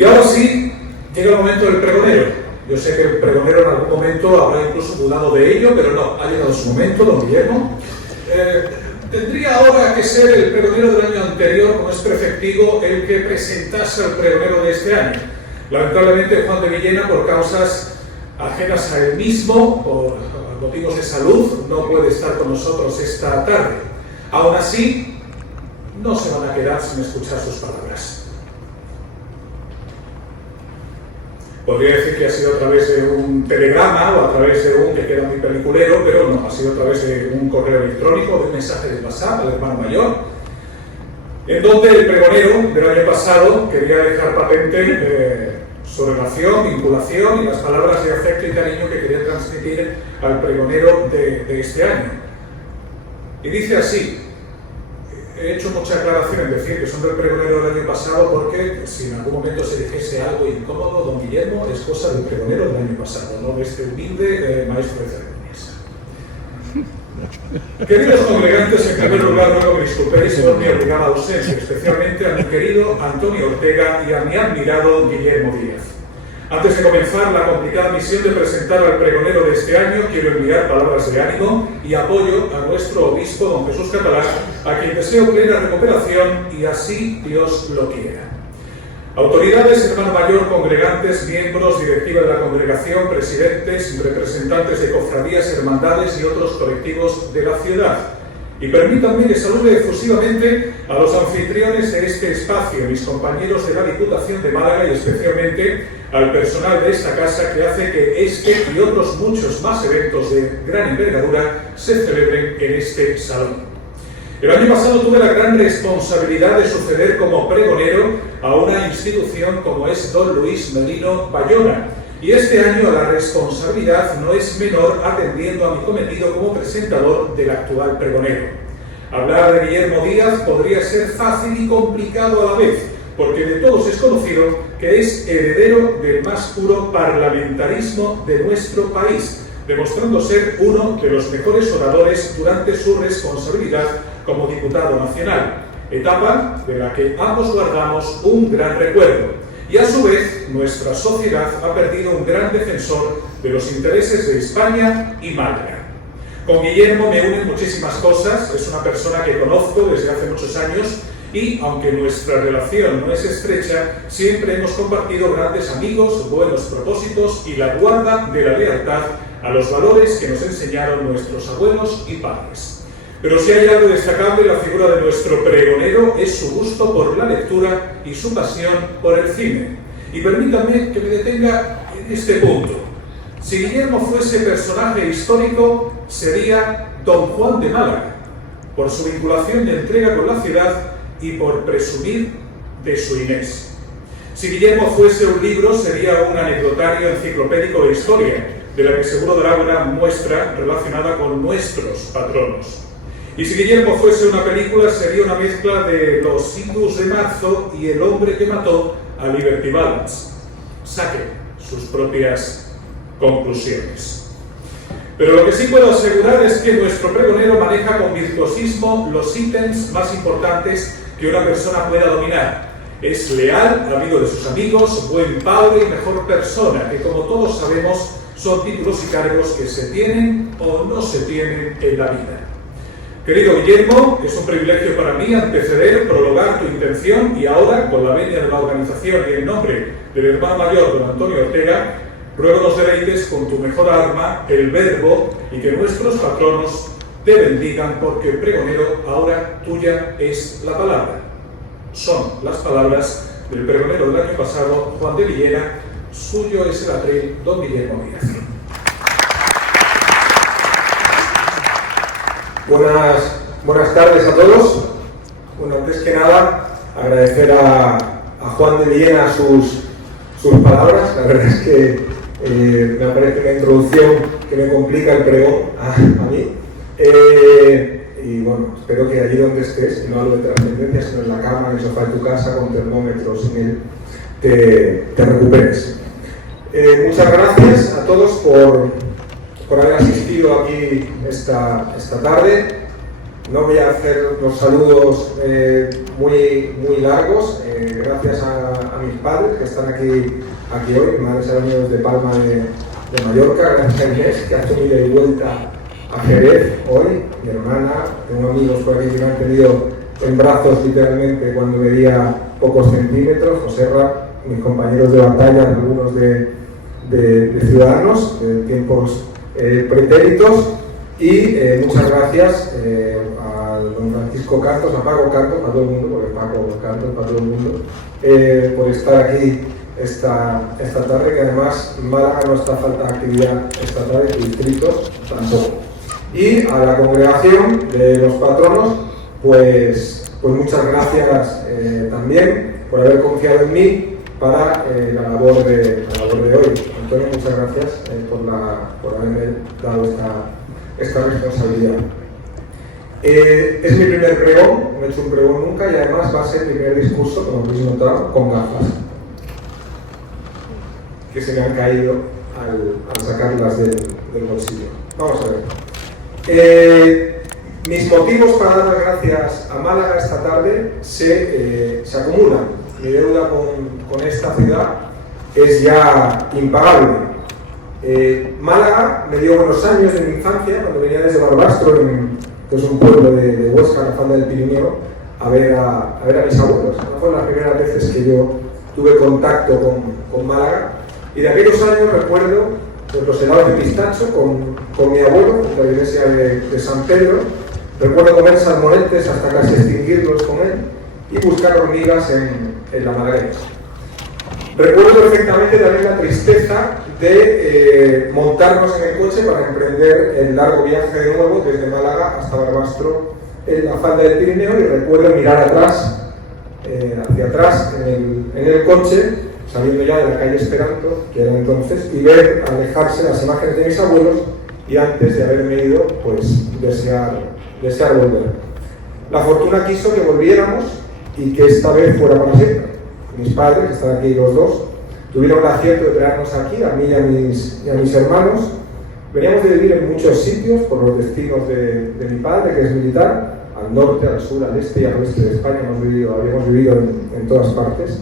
Y ahora sí, llega el momento del pregonero. Yo sé que el pregonero en algún momento habrá incluso dudado de ello, pero no, ha llegado su momento, don Guillermo. Tendría ahora que ser el pregonero del año anterior, como es preceptivo, el que presentase al pregonero de este año. Lamentablemente, Juan de Villena, por causas ajenas a él mismo, por motivos de salud, no puede estar con nosotros esta tarde. Aún así, no se van a quedar sin escuchar sus palabras. Podría decir que ha sido a través de un telegrama o a través de un, que queda muy peliculero, pero no, ha sido a través de un correo electrónico, de un mensaje de WhatsApp al hermano mayor, en donde el pregonero del año pasado quería dejar patente su relación, vinculación y las palabras de afecto y cariño que quería transmitir al pregonero de este año. Y dice así: he hecho mucha aclaración en decir que son del pregonero del año pasado porque si en algún momento se dijese algo incómodo, don Guillermo, es cosa del pregonero del año pasado, no de este humilde maestro de ceremonias. Queridos congregantes, en primer lugar, luego me disculpéis por mi obligada ausencia, especialmente a mi querido Antonio Ortega y a mi admirado Guillermo Díaz. Antes de comenzar la complicada misión de presentar al pregonero de este año, quiero enviar palabras de ánimo y apoyo a nuestro obispo, don Jesús Catalán, a quien deseo plena recuperación y así Dios lo quiera. Autoridades, hermano mayor, congregantes, miembros, directiva de la congregación, presidentes, representantes de cofradías, hermandades y otros colectivos de la ciudad. Y permítanme que salude efusivamente a los anfitriones de este espacio, mis compañeros de la Diputación de Málaga y especialmente al personal de esta casa que hace que este y otros muchos más eventos de gran envergadura se celebren en este salón. El año pasado tuve la gran responsabilidad de suceder como pregonero a una institución como es don Luis Merino Bayona, y este año la responsabilidad no es menor atendiendo a mi cometido como presentador del actual pregonero. Hablar de Guillermo Díaz podría ser fácil y complicado a la vez, porque de todos es conocido que es heredero del más puro parlamentarismo de nuestro país, demostrando ser uno de los mejores oradores durante su responsabilidad como diputado nacional, etapa de la que ambos guardamos un gran recuerdo. Y a su vez, nuestra sociedad ha perdido un gran defensor de los intereses de España y Málaga. Con Guillermo me unen muchísimas cosas, es una persona que conozco desde hace muchos años y, aunque nuestra relación no es estrecha, siempre hemos compartido grandes amigos, buenos propósitos y la guarda de la lealtad a los valores que nos enseñaron nuestros abuelos y padres. Pero si hay algo destacable en la figura de nuestro pregonero es su gusto por la lectura y su pasión por el cine. Y permítanme que me detenga en este punto. Si Guillermo fuese personaje histórico, sería Don Juan de Málaga, por su vinculación y entrega con la ciudad y por presumir de su Inés. Si Guillermo fuese un libro, sería un anecdotario enciclopédico de historia, de la que seguro dará una muestra relacionada con nuestros patronos. Y si Guillermo fuese una película, sería una mezcla de Los hindús de marzo y El hombre que mató a Liberty Balance. Saquen sus propias conclusiones. Pero lo que sí puedo asegurar es que nuestro pregonero maneja con virtuosismo los ítems más importantes que una persona pueda dominar. Es leal, amigo de sus amigos, buen padre y mejor persona, que como todos sabemos son títulos y cargos que se tienen o no se tienen en la vida. Querido Guillermo, es un privilegio para mí anteceder, prologar tu intención y ahora, con la venia de la organización y en nombre del hermano mayor don Antonio Ortega, ruego nos deleites con tu mejor arma, el verbo, y que nuestros patronos te bendigan porque pregonero, ahora tuya es la palabra. Son las palabras del pregonero del año pasado, Juan de Villena, suyo es el atril, don Guillermo Díaz. Buenas tardes a todos. Bueno, antes que nada, agradecer a Juan de Villena sus palabras. La verdad es que me parece una introducción que me complica el pregón a mí. Y bueno, espero que allí donde estés, no hablo de trascendencia, sino en la cama, en el sofá de tu casa, con termómetros, sin él, te recuperes. Muchas gracias a todos por haber asistido aquí esta tarde. No voy a hacer los saludos muy largos, gracias a mis padres que están aquí hoy. Mi madre se ha venido desde Palma de Mallorca, gracias a Inés, que ha tenido de vuelta a Jerez hoy. Mi hermana, tengo amigos por aquí que me han tenido en brazos literalmente cuando medía pocos centímetros. Joserra, mis compañeros de batalla, algunos de Ciudadanos, de tiempos pretéritos. Y muchas gracias a don Francisco Cantos, a Paco Cantos, para todo el mundo, porque Paco Cantos para todo el mundo, por estar aquí esta tarde, que además en Málaga no está falta de actividad esta tarde, distritos tampoco. Y a la congregación de los patronos, pues muchas gracias también por haber confiado en mí para la labor de hoy. Antonio, muchas gracias por haberme dado esta responsabilidad. Es mi primer pregón, no he hecho un pregón nunca y además va a ser mi primer discurso, como habéis notado, con gafas, que se me han caído al sacarlas del bolsillo. Vamos a ver. Mis motivos para dar las gracias a Málaga esta tarde se acumulan. Mi deuda con esta ciudad es ya impagable. Málaga me dio buenos años de mi infancia, cuando venía desde Barbastro, que es un pueblo de Huesca, la falda del Pirineo, a ver a mis abuelos. Fueron las primeras veces que yo tuve contacto con Málaga. Y de aquellos años recuerdo los helados de pistacho con mi abuelo, en la iglesia de San Pedro. Recuerdo comer salmonetes hasta casi extinguirlos con él y buscar hormigas en la malagueña. Recuerdo perfectamente también la tristeza de montarnos en el coche para emprender el largo viaje de nuevo desde Málaga hasta Barbastro en la falda del Pirineo, y recuerdo mirar hacia atrás en el coche, saliendo ya de la calle Esperanto, que era entonces, y ver alejarse las imágenes de mis abuelos, y antes de haberme ido, pues desear volver. La fortuna quiso que volviéramos y que esta vez fuera para siempre. Mis padres, que están aquí los dos, tuvieron el acierto de traernos aquí, a mí y a mis hermanos. Veníamos de vivir en muchos sitios por los destinos de mi padre, que es militar, al norte, al sur, al este y al oeste de España. Habíamos vivido en todas partes.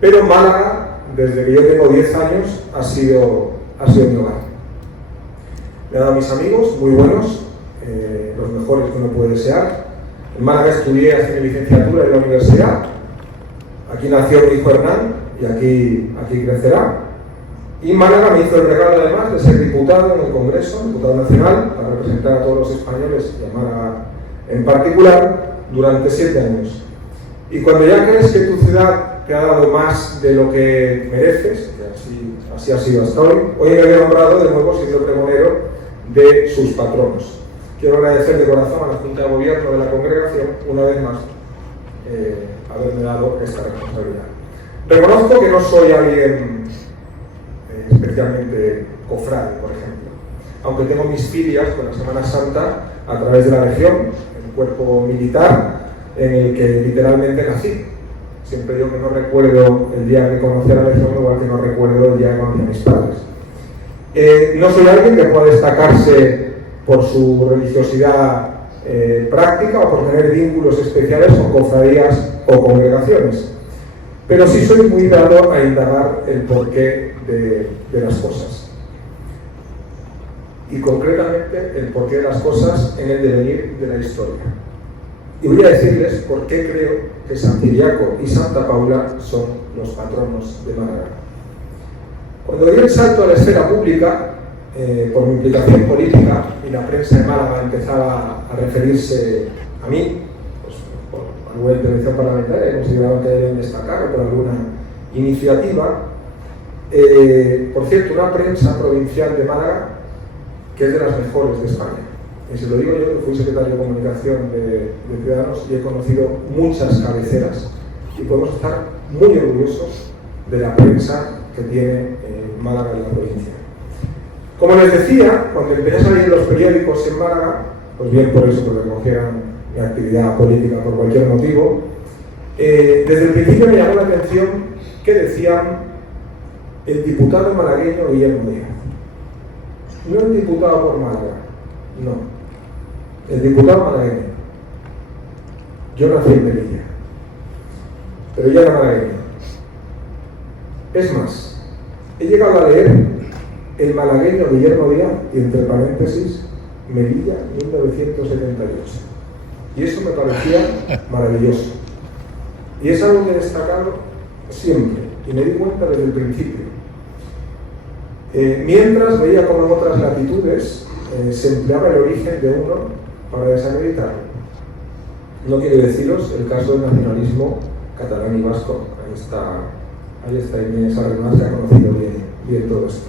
Pero Málaga, desde que yo tengo 10 años, ha sido mi hogar. Me ha dado a mis amigos muy buenos, los mejores que uno puede desear. En Málaga estudié, hice mi licenciatura en la universidad. Aquí nació mi hijo Hernán y aquí crecerá. Y Málaga me hizo el regalo además de ser diputado en el Congreso, diputado nacional, para representar a todos los españoles y a Málaga en particular durante 7 años. Y cuando ya crees que tu ciudad te ha dado más de lo que mereces, que así ha sido hasta hoy me veo nombrado de nuevo siendo pregonero de sus patronos. Quiero agradecer de corazón a la Junta de Gobierno de la Congregación, una vez más, haberme dado esta responsabilidad. Reconozco que no soy alguien especialmente cofrade, por ejemplo, aunque tengo mis filias con la Semana Santa a través de la Legión, el cuerpo militar en el que literalmente nací. Siempre digo que no recuerdo el día que conocí a la Legión, igual que no recuerdo el día que conocí a mis padres. No soy alguien que pueda destacarse por su religiosidad práctica o por tener vínculos especiales con cofradías o congregaciones, pero sí soy muy dado a indagar el porqué de las cosas, y concretamente el porqué de las cosas en el devenir de la historia. Y voy a decirles por qué creo que San Ciriaco y Santa Paula son los patronos de Málaga. Cuando di el salto a la esfera pública, por mi implicación política, y la prensa de Málaga empezaba a referirse a mí, pues, por alguna intervención parlamentaria, consideraban que deben destacar, o por alguna iniciativa. Por cierto, una prensa provincial de Málaga que es de las mejores de España. Y se lo digo yo, que fui secretario de Comunicación de Ciudadanos y he conocido muchas cabeceras, y podemos estar muy orgullosos de la prensa que tiene Málaga y la provincia. Como les decía, cuando empecé a salir los periódicos en Málaga, pues bien por eso, porque recogieran mi actividad política por cualquier motivo, desde el principio me llamó la atención que decían el diputado malagueño Guillermo Díaz. No el diputado por Málaga, no. El diputado malagueño. Yo nací en Melilla, pero ya era malagueño. Es más, he llegado a leer El malagueño de Guillermo Díaz y, entre paréntesis, Melilla, 1978. Y eso me parecía maravilloso. Y es algo que he destacado siempre, y me di cuenta desde el principio. Mientras veía como en otras latitudes se empleaba el origen de uno para desacreditarlo. No quiero deciros el caso del nacionalismo catalán y vasco. Ahí está Inés Arrenas, que ha conocido bien todo esto.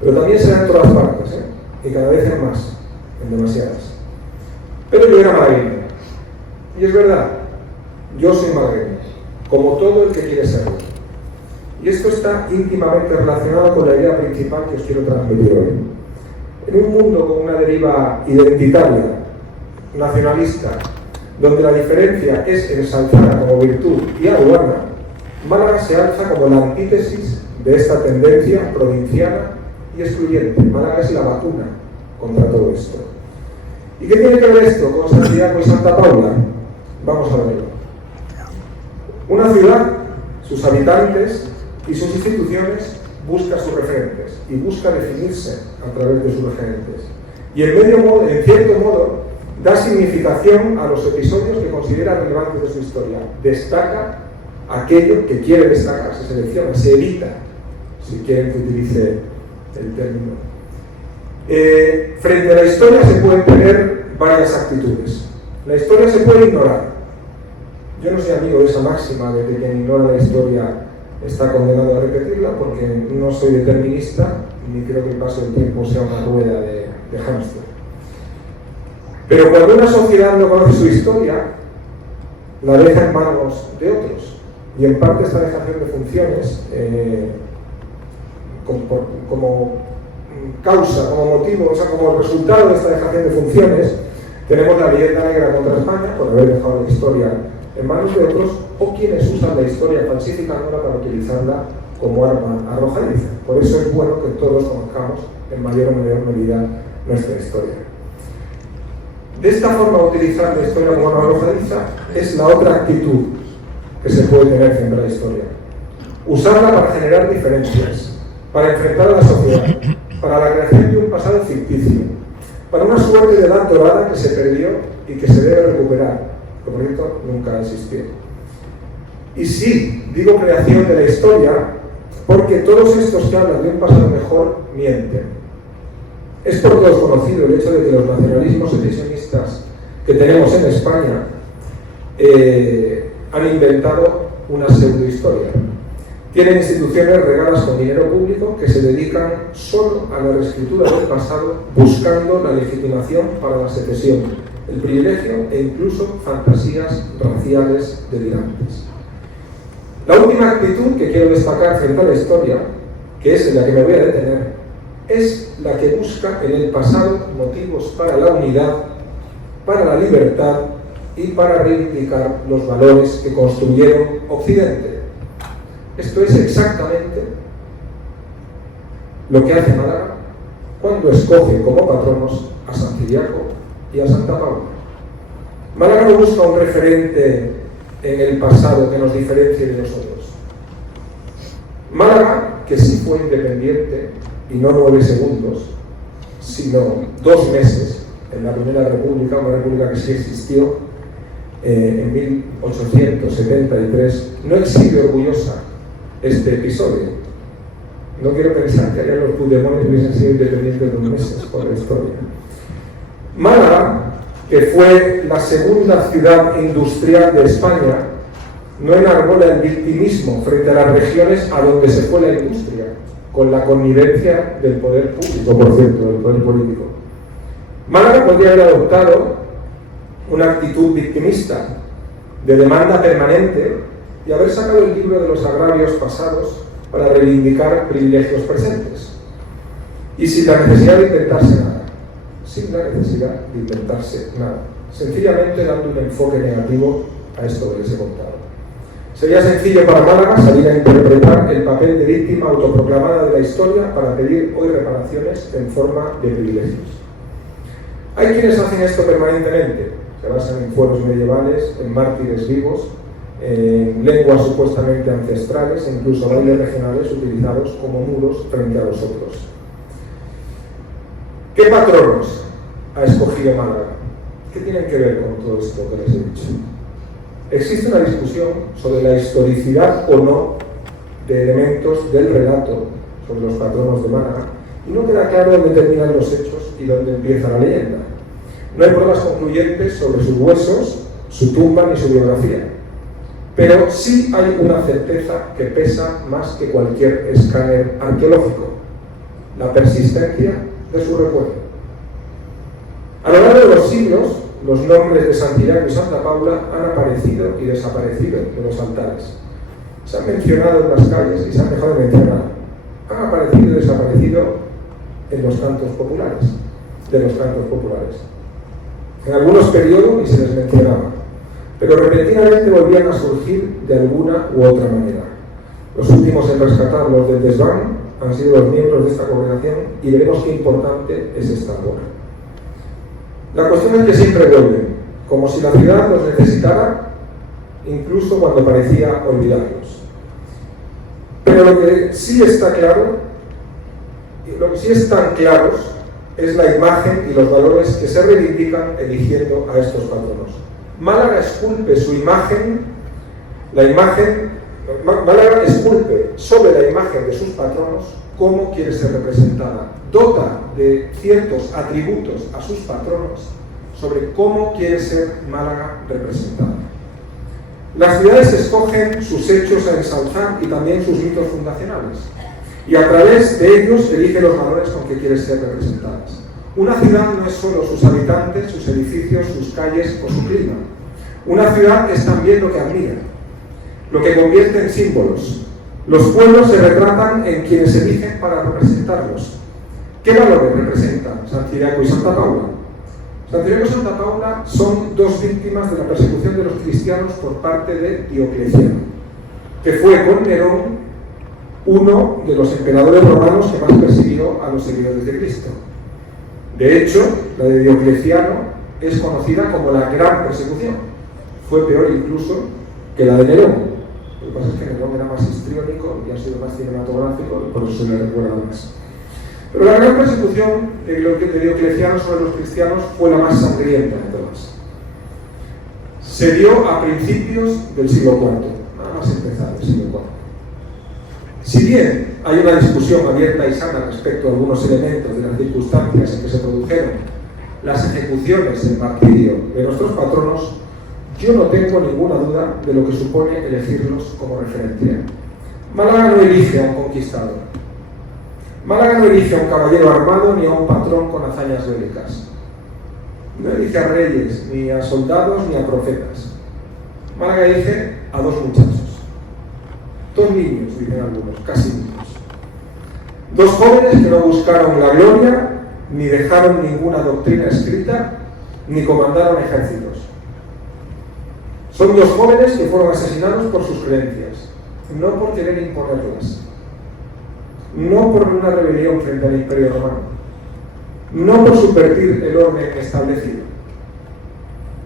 Pero también se da en todas partes, y cada vez en más, en demasiadas. Pero yo era malagueño. Y es verdad, yo soy malagueño, como todo el que quiere serlo. Y esto está íntimamente relacionado con la idea principal que os quiero transmitir hoy. En un mundo con una deriva identitaria, nacionalista, donde la diferencia es ensalzada como virtud y aduana, Málaga se alza como la antítesis de esta tendencia provinciana y excluyente. Málaga es la vacuna contra todo esto. ¿Y qué tiene que ver esto con Santiago y Santa Paula? Vamos a verlo. Una ciudad, sus habitantes y sus instituciones busca sus referentes y busca definirse a través de sus referentes. Y en cierto modo, da significación a los episodios que considera relevantes de su historia. Destaca aquello que quiere destacar, se selecciona, se evita, si quieren que utilice el término. Frente a la historia se pueden tener varias actitudes. La historia se puede ignorar. Yo no soy amigo de esa máxima de que quien ignora la historia está condenado a repetirla, porque no soy determinista, ni creo que el paso del tiempo sea una rueda de hámster. Pero cuando una sociedad no conoce su historia, la deja en manos de otros. Y en parte esta dejación de funciones, como causa, como motivo, o sea, como resultado de esta dejación de funciones, tenemos la leyenda negra contra España, por haber dejado la historia en manos de otros, o quienes usan la historia falsificándola para utilizarla como arma arrojadiza. Por eso es bueno que todos conozcamos en mayor o menor medida nuestra historia. De esta forma de utilizar la historia como arma arrojadiza es la otra actitud que se puede tener frente a la historia. Usarla para generar diferencias, para enfrentar a la sociedad, para la creación de un pasado ficticio, para una suerte de edad dorada que se perdió y que se debe recuperar, que por cierto nunca existió. Y sí, digo creación de la historia, porque todos estos que hablan de un pasado mejor mienten. Es por todos conocido el hecho de que los nacionalismos secesionistas que tenemos en España han inventado una pseudohistoria. Tienen instituciones regadas con dinero público que se dedican solo a la reescritura del pasado, buscando la legitimación para la secesión, el privilegio e incluso fantasías raciales delirantes. La última actitud que quiero destacar frente a la historia, que es en la que me voy a detener, es la que busca en el pasado motivos para la unidad, para la libertad y para reivindicar los valores que construyeron Occidente. Esto es exactamente lo que hace Málaga cuando escoge como patronos a San Ciriaco y a Santa Paula. Málaga no busca un referente en el pasado que nos diferencie de nosotros. Málaga, que sí fue independiente, y no 9 segundos, sino 2 meses, en la Primera República, una república que sí existió en 1873, no exhibe orgullosa este episodio. No quiero pensar que allá los Puigdemones hubiesen sido independientes 2 meses por la historia. Málaga, que fue la segunda ciudad industrial de España, no enarbola el victimismo frente a las regiones a donde se fue la industria, con la connivencia del poder público, por cierto, del poder político. Málaga podría haber adoptado una actitud victimista, de demanda permanente, y haber sacado el libro de los agravios pasados para reivindicar privilegios presentes. Y sin la necesidad de inventarse nada. Sin la necesidad de inventarse nada. Sencillamente dando un enfoque negativo a esto que les he contado. Sería sencillo para Málaga salir a interpretar el papel de víctima autoproclamada de la historia para pedir hoy reparaciones en forma de privilegios. Hay quienes hacen esto permanentemente, Se basan en fueros medievales, en mártires vivos, en lenguas supuestamente ancestrales e incluso bailes regionales utilizados como muros frente a los otros. ¿Qué patronos ha escogido Málaga? ¿Qué tienen que ver con todo esto que les he dicho? Existe una discusión sobre la historicidad o no de elementos del relato sobre los patronos de Málaga y no queda claro dónde terminan los hechos y dónde empieza la leyenda. No hay pruebas concluyentes sobre sus huesos, su tumba ni su biografía, pero sí hay una certeza que pesa más que cualquier escáner arqueológico: la persistencia de su recuerdo. A lo largo de los siglos, los nombres de San Ciriaco y Santa Paula han aparecido y desaparecido de los altares. Se han mencionado en las calles y se han dejado de mencionar. Han aparecido y desaparecido en los cantos populares, En algunos periodos ni se les mencionaba, pero repentinamente volvían a surgir de alguna u otra manera. Los últimos en rescatarlos del desván han sido los miembros de esta congregación y veremos qué importante es esta labor. La cuestión es que siempre vuelven, como si la ciudad los necesitara, incluso cuando parecía olvidarlos. Pero lo que sí está claro, lo que sí están claros, es la imagen y los valores que se reivindican eligiendo a estos patronos. Málaga esculpe su imagen, Málaga esculpe sobre la imagen de sus patronos cómo quiere ser representada. Dota de ciertos atributos a sus patronos sobre cómo quiere ser Málaga representada. Las ciudades escogen sus hechos a ensalzar y también sus mitos fundacionales, y a través de ellos elige los valores con que quiere ser representadas. Una ciudad no es solo sus habitantes, sus edificios, sus calles o su clima. Una ciudad es también lo que admira, lo que convierte en símbolos. Los pueblos se retratan en quienes se eligen para representarlos. ¿Qué valores representan San Ciriaco y Santa Paula? San Ciriaco y Santa Paula son dos víctimas de la persecución de los cristianos por parte de Diocleciano, que fue con Nerón uno de los emperadores romanos que más persiguió a los seguidores de Cristo. De hecho, la de Diocleciano es conocida como la Gran Persecución. Fue peor incluso que la de Nerón. Lo que pasa es que Nerón era más histriónico y ha sido más cinematográfico, y por eso se le recuerda más. Pero la Gran Persecución de Diocleciano sobre los cristianos fue la más sangrienta de todas. Se dio a principios del siglo IV, nada más empezar el siglo IV. Si bien hay una discusión abierta y sana respecto a algunos elementos de las circunstancias en que se produjeron las ejecuciones en martirio de nuestros patronos, yo no tengo ninguna duda de lo que supone elegirlos como referencia. Málaga no elige a un conquistador. Málaga no elige a un caballero armado ni a un patrón con hazañas bélicas. No elige a reyes, ni a soldados, ni a profetas. Málaga elige a dos muchachos. Dos niños, dicen algunos, casi niños. Dos jóvenes que no buscaron la gloria, ni dejaron ninguna doctrina escrita, ni comandaron ejércitos. Son dos jóvenes que fueron asesinados por sus creencias, no por querer imponerlas, no por una rebelión frente al Imperio Romano, no por subvertir el orden establecido.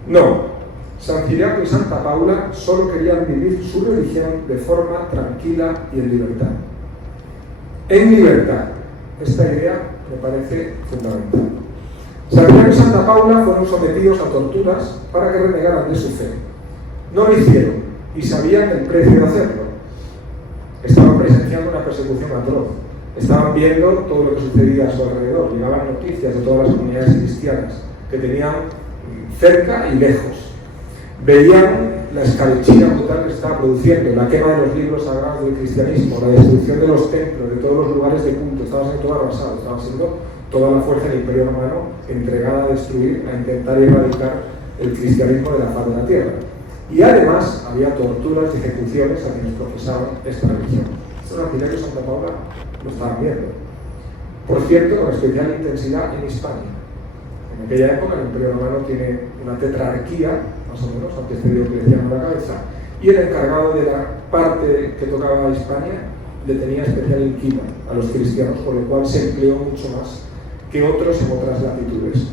No. San Ciriaco y Santa Paula solo querían vivir su religión de forma tranquila y en libertad. En libertad. Esta idea me parece fundamental. San Ciriaco y Santa Paula fueron sometidos a torturas para que renegaran de su fe. No lo hicieron y sabían el precio de hacerlo. Estaban presenciando una persecución atroz. Estaban viendo todo lo que sucedía a su alrededor. Llegaban noticias de todas las comunidades cristianas que tenían cerca y lejos. Veían la escabechina brutal que se estaba produciendo, la quema de los libros sagrados del cristianismo, la destrucción de los templos, de todos los lugares de culto. Estaba siendo todo arrasado, estaba siendo toda la fuerza del Imperio Romano entregada a destruir, a intentar erradicar el cristianismo de la faz de la tierra. Y además había torturas y ejecuciones a quienes profesaban esta religión. Esto San Ciriaco y Santa Paula lo estaban viendo. Por cierto, con especial intensidad en Hispania. En aquella época el Imperio Romano tiene una tetrarquía, más o menos, aunque este Diocleciano a la cabeza, y el encargado de la parte que tocaba a Hispania le tenía especial inquina a los cristianos, por lo cual se empleó mucho más que otros en otras latitudes.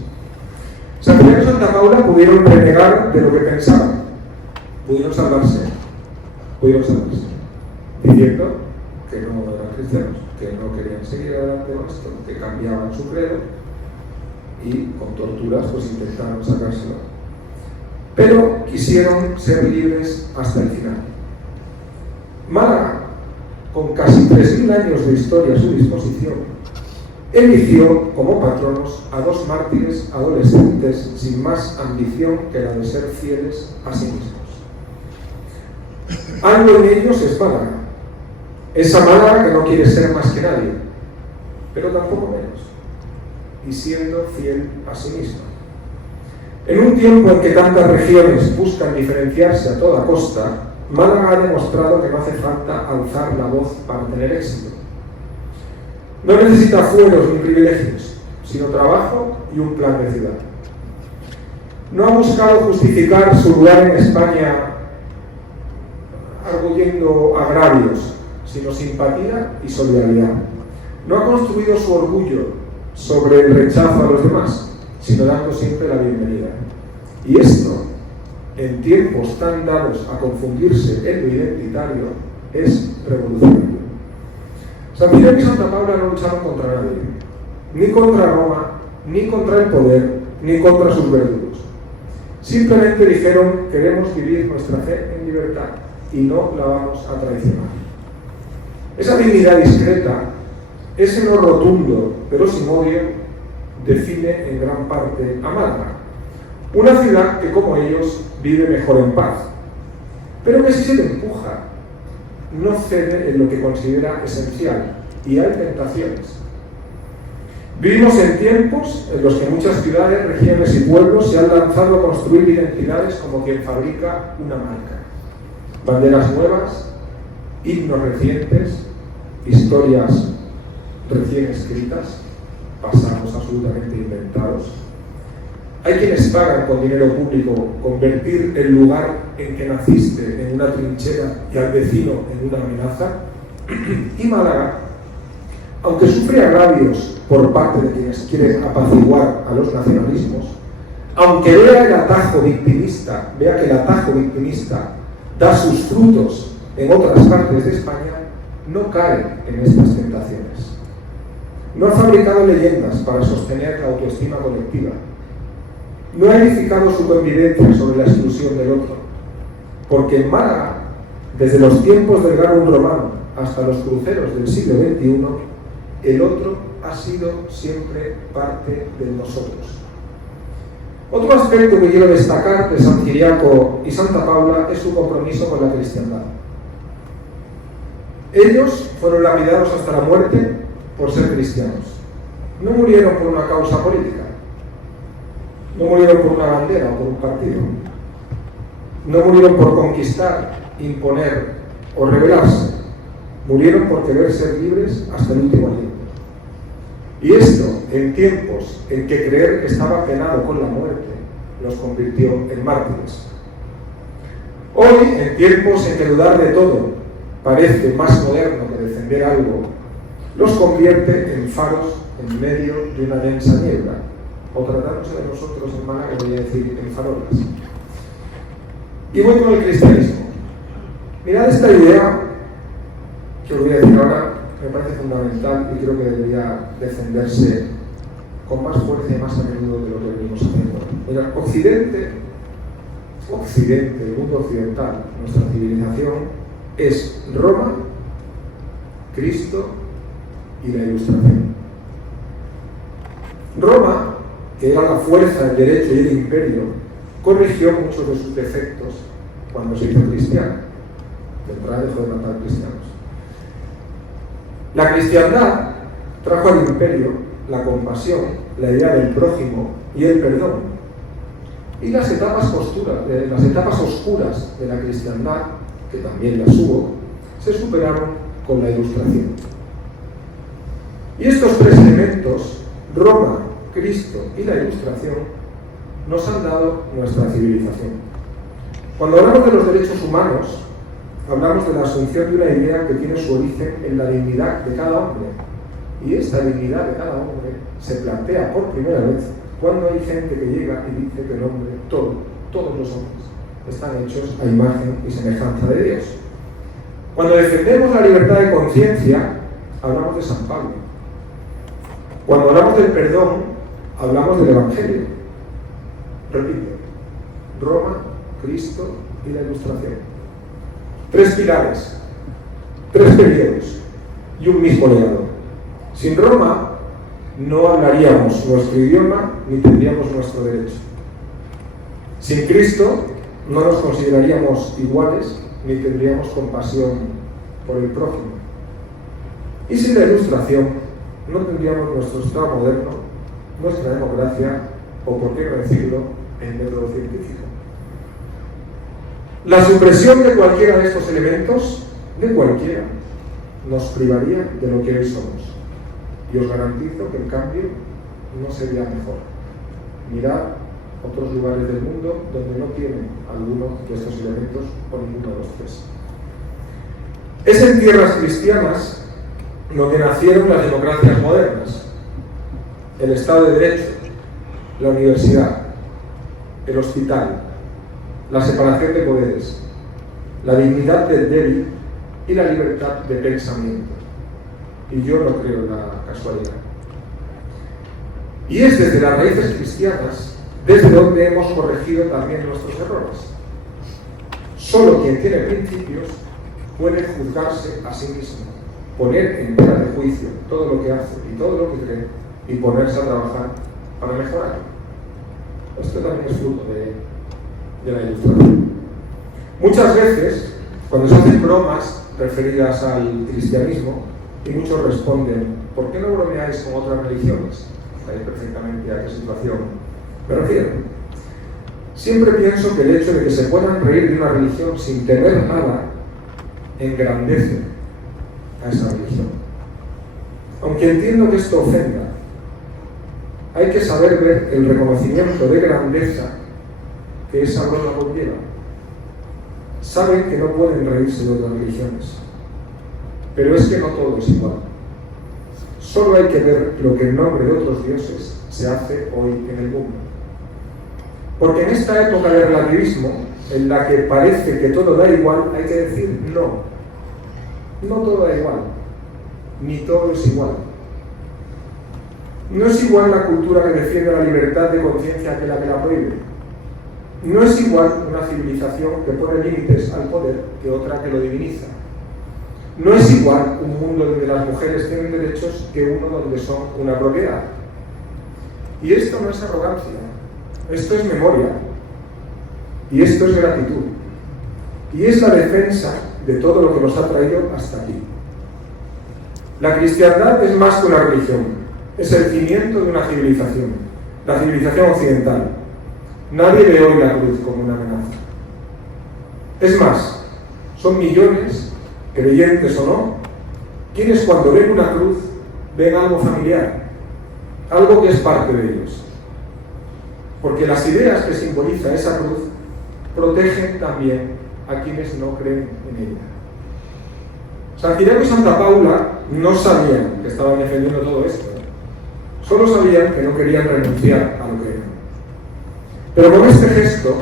San Cipriano y Santa Paula pudieron renegar de lo que pensaban, pudieron salvarse, diciendo que no eran cristianos, que no querían seguir adelante con esto, que cambiaban su credo y con torturas pues intentaron sacárselo. Pero quisieron ser libres hasta el final. Málaga, con casi 3.000 años de historia a su disposición, eligió como patronos a 2 mártires adolescentes sin más ambición que la de ser fieles a sí mismos. Algo en ellos es Málaga, esa Málaga que no quiere ser más que nadie, pero tampoco menos, y siendo fiel a sí misma. En un tiempo en que tantas regiones buscan diferenciarse a toda costa, Málaga ha demostrado que no hace falta alzar la voz para tener éxito. No necesita fueros ni privilegios, sino trabajo y un plan de ciudad. No ha buscado justificar su lugar en España arguyendo agravios, sino simpatía y solidaridad. No ha construido su orgullo sobre el rechazo a los demás, sino dando siempre la bienvenida. Y esto, en tiempos tan dados a confundirse en lo identitario, es revolucionario. San Cipriano y Santa Paula no lucharon contra nadie, ni contra Roma, ni contra el poder, ni contra sus verdugos. Simplemente dijeron: queremos vivir nuestra fe en libertad y no la vamos a traicionar. Esa dignidad discreta, ese no rotundo pero sin odio, define en gran parte a Málaga, una ciudad que, como ellos, vive mejor en paz, pero que si se le empuja, no cede en lo que considera esencial, y hay tentaciones. Vivimos en tiempos en los que muchas ciudades, regiones y pueblos se han lanzado a construir identidades como quien fabrica una marca. Banderas nuevas, himnos recientes, historias recién escritas, pasados absolutamente inventados. Hay quienes pagan con dinero público convertir el lugar en que naciste en una trinchera y al vecino en una amenaza. Y Málaga, aunque sufre agravios por parte de quienes quieren apaciguar a los nacionalismos, aunque vea que el atajo victimista da sus frutos en otras partes de España, no cae en estas tentaciones. No ha fabricado leyendas para sostener la autoestima colectiva. No ha edificado su convivencia sobre la exclusión del otro, porque en Málaga, desde los tiempos del Garum romano hasta los cruceros del siglo XXI, el otro ha sido siempre parte de nosotros. Otro aspecto que quiero destacar de San Ciriaco y Santa Paula es su compromiso con la cristiandad. Ellos fueron lapidados hasta la muerte por ser cristianos. No murieron por una causa política, no murieron por una bandera o por un partido, no murieron por conquistar, imponer o rebelarse, murieron por querer ser libres hasta el último aliento. Y esto, en tiempos en que creer estaba penado con la muerte, los convirtió en mártires. Hoy, en tiempos en que dudar de todo parece más moderno que defender algo, los convierte en faros en medio de una densa niebla, o tratándose de nosotros en Málaga, voy a decir en farolas. Y voy con el cristianismo. Mirad esta idea que os voy a decir ahora, me parece fundamental y creo que debería defenderse con más fuerza y más a menudo de lo que venimos haciendo. Mira, Occidente, el mundo occidental, nuestra civilización, es Roma, Cristo y la Ilustración. Roma, que era la fuerza, el derecho y el imperio, corrigió muchos de sus defectos cuando se hizo cristiana. De entrada dejó de matar cristianos. La cristiandad trajo al imperio la compasión, la idea del prójimo y el perdón. Y las etapas oscuras de la cristiandad, que también las hubo, se superaron con la Ilustración. Y estos tres elementos, Roma, Cristo y la Ilustración, nos han dado nuestra civilización. Cuando hablamos de los derechos humanos, hablamos de la asunción de una idea que tiene su origen en la dignidad de cada hombre. Y esta dignidad de cada hombre se plantea por primera vez cuando hay gente que llega y dice que el hombre, todos los hombres, están hechos a imagen y semejanza de Dios. Cuando defendemos la libertad de conciencia, hablamos de San Pablo. Cuando hablamos del perdón, hablamos del Evangelio. Repito, Roma, Cristo y la Ilustración. 3 pilares, 3 periodos y un mismo legado. Sin Roma no hablaríamos nuestro idioma ni tendríamos nuestro derecho. Sin Cristo no nos consideraríamos iguales ni tendríamos compasión por el prójimo. Y sin la Ilustración no tendríamos nuestro Estado moderno, nuestra democracia o, por qué no decirlo, el método científico. La supresión de cualquiera de estos elementos, de cualquiera, nos privaría de lo que hoy somos. Y os garantizo que el cambio no sería mejor. Mirad otros lugares del mundo donde no tienen alguno de estos elementos o ninguno de los 3. Es en tierras cristianas donde nacieron las democracias modernas, el Estado de Derecho, la universidad, el hospital, la separación de poderes, la dignidad del débil y la libertad de pensamiento. Y yo no creo en la casualidad. Y es desde las raíces cristianas desde donde hemos corregido también nuestros errores. Solo quien tiene principios puede juzgarse a sí mismo, poner en tela de juicio todo lo que hace y todo lo que cree y ponerse a trabajar para mejorarlo. Esto también es fruto de la Ilustración. Muchas veces, cuando se hacen bromas referidas al cristianismo, y muchos responden, ¿por qué no bromeáis con otras religiones? Sabéis perfectamente a qué situación me refiero. Siempre pienso que el hecho de que se puedan reír de una religión sin tener nada engrandece a esa religión. Aunque entiendo que esto ofenda, hay que saber ver el reconocimiento de grandeza que esa broma conlleva. Saben que no pueden reírse de otras religiones, pero es que no todo es igual. Solo hay que ver lo que en nombre de otros dioses se hace hoy en el mundo. Porque en esta época de relativismo, en la que parece que todo da igual, hay que decir no. No todo da igual, ni todo es igual. No es igual la cultura que defiende la libertad de conciencia que la prohíbe. No es igual una civilización que pone límites al poder que otra que lo diviniza. No es igual un mundo donde las mujeres tienen derechos que uno donde son una propiedad. Y esto no es arrogancia, esto es memoria, y esto es gratitud, y es la defensa de todo lo que nos ha traído hasta aquí. La cristiandad es más que una religión, es el cimiento de una civilización, la civilización occidental. Nadie ve hoy la cruz como una amenaza. Es más, son millones, creyentes o no, quienes cuando ven una cruz ven algo familiar, algo que es parte de ellos. Porque las ideas que simboliza esa cruz protegen también a quienes no creen en ella. San Cipriano y Santa Paula no sabían que estaban defendiendo todo esto, solo sabían que no querían renunciar a lo que eran. Pero con este gesto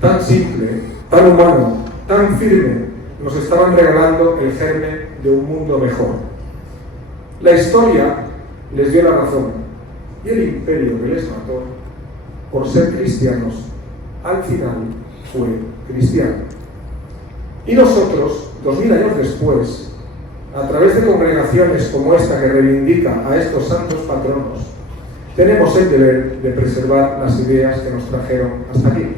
tan simple, tan humano, tan firme, nos estaban regalando el germen de un mundo mejor. La historia les dio la razón y el imperio que les mató, por ser cristianos, al final fue cristiano. Y nosotros, 2000 años después, a través de congregaciones como esta que reivindica a estos santos patronos, tenemos el deber de preservar las ideas que nos trajeron hasta aquí.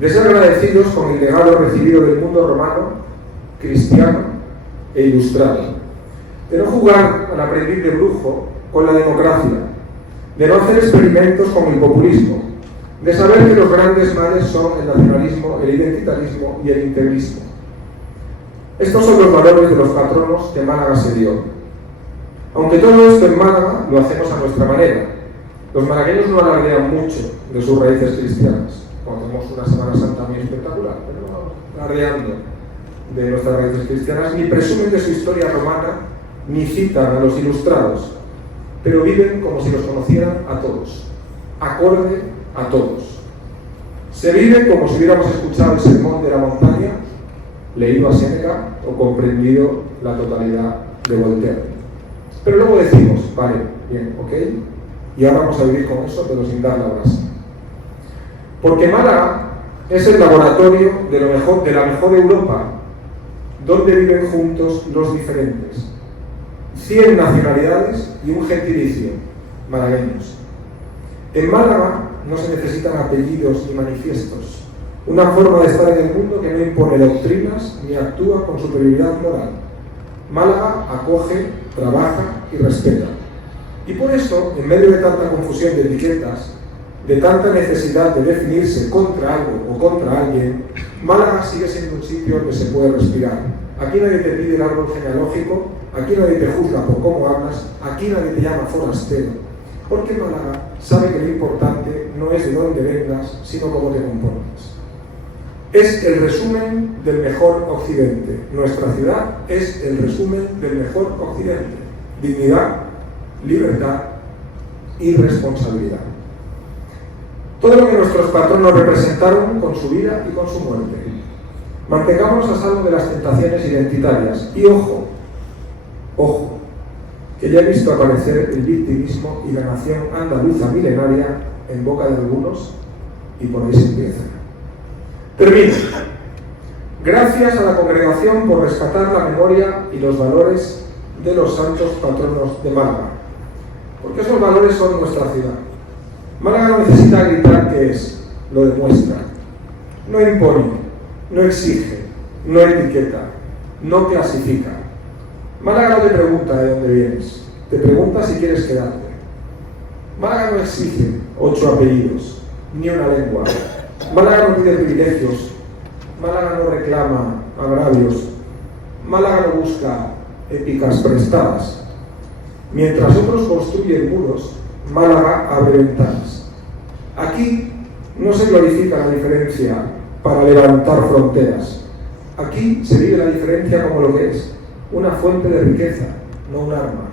De ser agradecidos con el legado recibido del mundo romano, cristiano e ilustrado. De no jugar al aprendiz de brujo con la democracia. De no hacer experimentos con el populismo. De saber que los grandes males son el nacionalismo, el identitarismo y el integrismo. Estos son los valores de los patronos que Málaga se dio. Aunque todo esto en Málaga lo hacemos a nuestra manera. Los malagueños no alardean mucho de sus raíces cristianas. Cuando tenemos una Semana Santa muy espectacular, pero no alardeando de nuestras raíces cristianas, ni presumen de su historia romana, ni citan a los ilustrados, pero viven como si los conocieran a todos. acorde a todos. Se vive como si hubiéramos escuchado el sermón de la montaña, leído a Séneca o comprendido la totalidad de Voltaire. Pero luego decimos, vale, bien, ok, y ahora vamos a vivir con eso, pero sin dar la brasa. Porque Málaga es el laboratorio de la mejor Europa, donde viven juntos los diferentes. 100 nacionalidades y un gentilicio, malagueños. En Málaga no se necesitan apellidos ni manifiestos. Una forma de estar en el mundo que no impone doctrinas ni actúa con superioridad moral. Málaga acoge, trabaja y respeta. Y por eso, en medio de tanta confusión de etiquetas, de tanta necesidad de definirse contra algo o contra alguien, Málaga sigue siendo un sitio donde se puede respirar. Aquí nadie te pide el árbol genealógico, aquí nadie te juzga por cómo hablas, aquí nadie te llama forastero. Porque Málaga sabe que lo importante no es de dónde vengas, sino cómo te comportas. Es el resumen del mejor occidente. Nuestra ciudad es el resumen del mejor occidente. Dignidad, libertad y responsabilidad. Todo lo que nuestros patronos representaron con su vida y con su muerte. Mantengámonos a salvo de las tentaciones identitarias. Y ojo, que ya he visto aparecer el victimismo y la nación andaluza milenaria en boca de algunos, y por ahí se empieza. Termino. Gracias a la congregación por rescatar la memoria y los valores de los santos patronos de Málaga, porque esos valores son nuestra ciudad. Málaga no necesita gritar qué es, lo demuestra. No impone, no exige, no etiqueta, no clasifica. Málaga no te pregunta de dónde vienes, te pregunta si quieres quedarte. Málaga no exige 8 apellidos, ni una lengua. Málaga no pide privilegios, Málaga no reclama agravios, Málaga no busca épicas prestadas. Mientras otros construyen muros, Málaga abre ventanas. Aquí no se glorifica la diferencia para levantar fronteras. Aquí se vive la diferencia como lo que es, una fuente de riqueza, no un arma.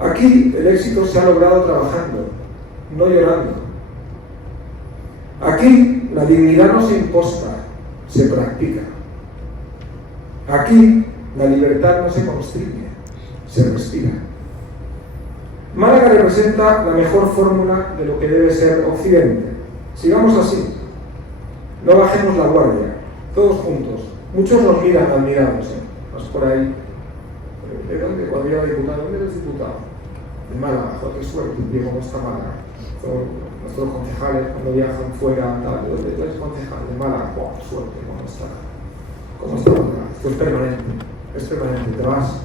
Aquí el éxito se ha logrado trabajando, no llorando. Aquí la dignidad no se imposta, se practica. Aquí la libertad no se constriñe, se respira. Málaga representa la mejor fórmula de lo que debe ser Occidente. Sigamos así. No bajemos la guardia, todos juntos. Muchos nos miran admirados, Vas por ahí. ¿De dónde? Cuando yo era diputado, ¿dónde eres diputado? De Málaga, joder, qué suerte, tío, ¿cómo está Málaga? Nuestros concejales cuando viajan fuera, tal, ¿de dónde eres concejal? De Málaga, ¡buah, qué suerte! ¿Cómo está Málaga? Esto es permanente, te vas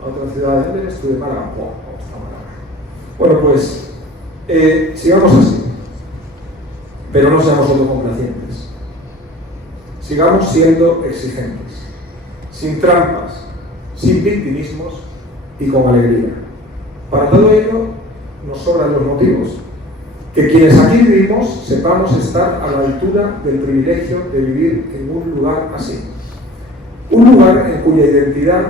a otra ciudad, ¿de dónde eres tú? De Málaga, ¡buah, cómo está Málaga! Bueno, pues, sigamos así, pero no seamos autocomplacientes. Sigamos siendo exigentes, sin trampas, sin victimismos y con alegría. Para todo ello nos sobran los motivos. Que quienes aquí vivimos sepamos estar a la altura del privilegio de vivir en un lugar así. Un lugar cuya identidad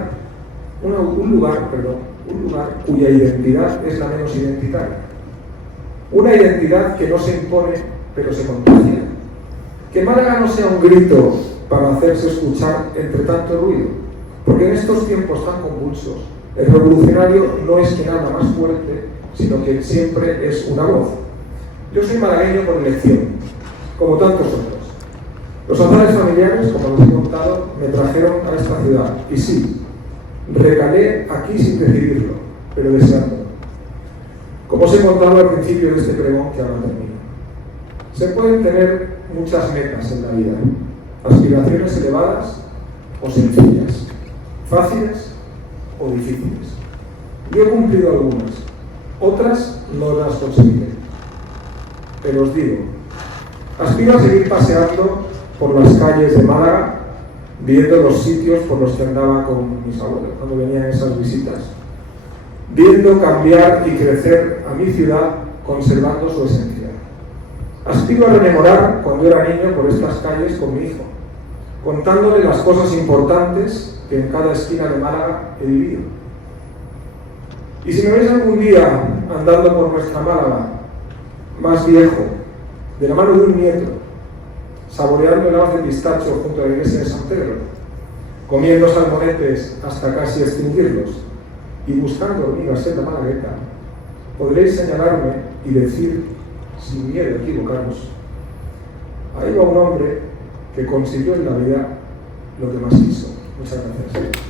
cuya identidad es la menos identitaria. Una identidad que no se impone, pero se contagia. Que Málaga no sea un grito para hacerse escuchar entre tanto ruido, porque en estos tiempos tan convulsos, el revolucionario no es quien habla más fuerte, sino que siempre es una voz. Yo soy malagueño por elección, como tantos otros. Los azares familiares, como les he contado, me trajeron a esta ciudad. Y sí, recalé aquí sin decidirlo, pero deseándolo. Como os he contado al principio de este pregón que ahora termino. Se pueden tener muchas metas en la vida, aspiraciones elevadas o sencillas, fáciles o difíciles. Yo he cumplido algunas, otras no las conseguiré. Pero os digo, aspiro a seguir paseando por las calles de Málaga, viendo los sitios por los que andaba con mis abuelos cuando venían esas visitas, viendo cambiar y crecer a mi ciudad conservando su esencia. Aspiro a rememorar cuando era niño por estas calles con mi hijo, contándole las cosas importantes que en cada esquina de Málaga he vivido. Y si me veis algún día andando por nuestra Málaga, más viejo, de la mano de un nieto, saboreando helados de pistacho junto a la iglesia de San Pedro, comiendo salmonetes hasta casi extinguirlos y buscando hormigas en la Malagueta, podréis señalarme y decir, sin miedo a equivocarnos: ahí va un hombre que consiguió en la vida lo que más quiso. Muchas gracias.